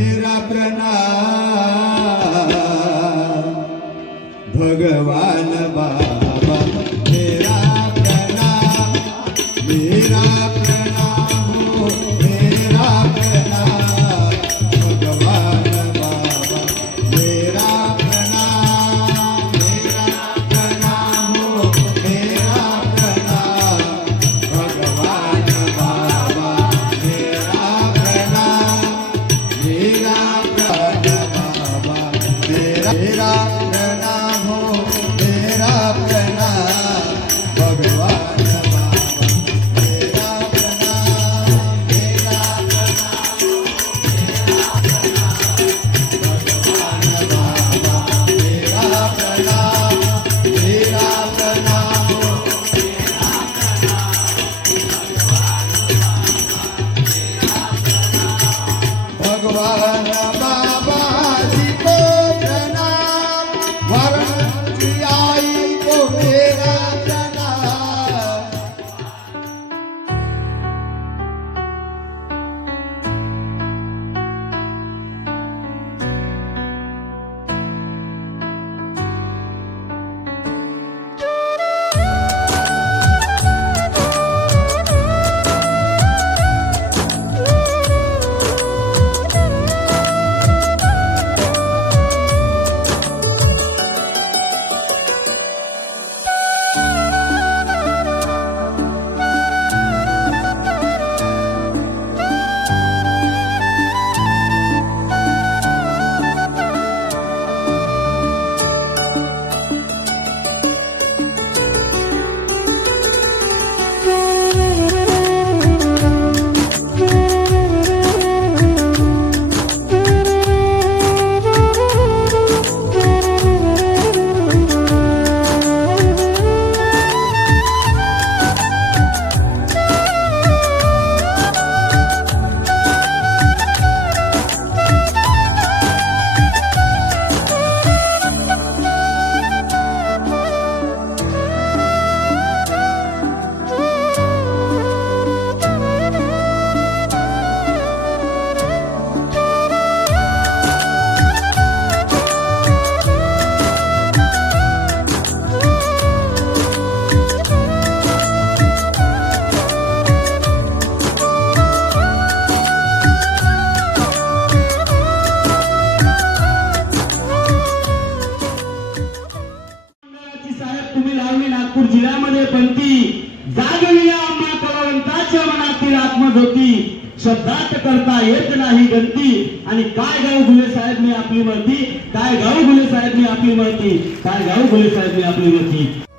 मेरा प्रणाम भगवान बाबा मेरा प्रणाम मेरा प्रणाम हो मेरा प्रणाम भगवान बाबा मेरा प्रणाम हो मेरा प्रणाम भगवान बाबा मेरा प्रणाम बाबा मेरा प्रणाम हो मेरा प्रणाम भगवान बाबा मेरा प्रणाम हो भगवान बाबा जी को प्रणाम वरुण की आई को मेरा प्रणाम तुम्ही लावली नागपूर जिल्ह्यामध्ये पंथी जागवी या आम्हा कलावंताच्या मनातील आत्मज्योती शब्दात करता येत नाही गंती आणि काय गाव गुले साहेब मी आपली मर्ती काय गाव गुले साहेब मी आपली मर्ती काय गाव गुले साहेब मी आपली मर्ती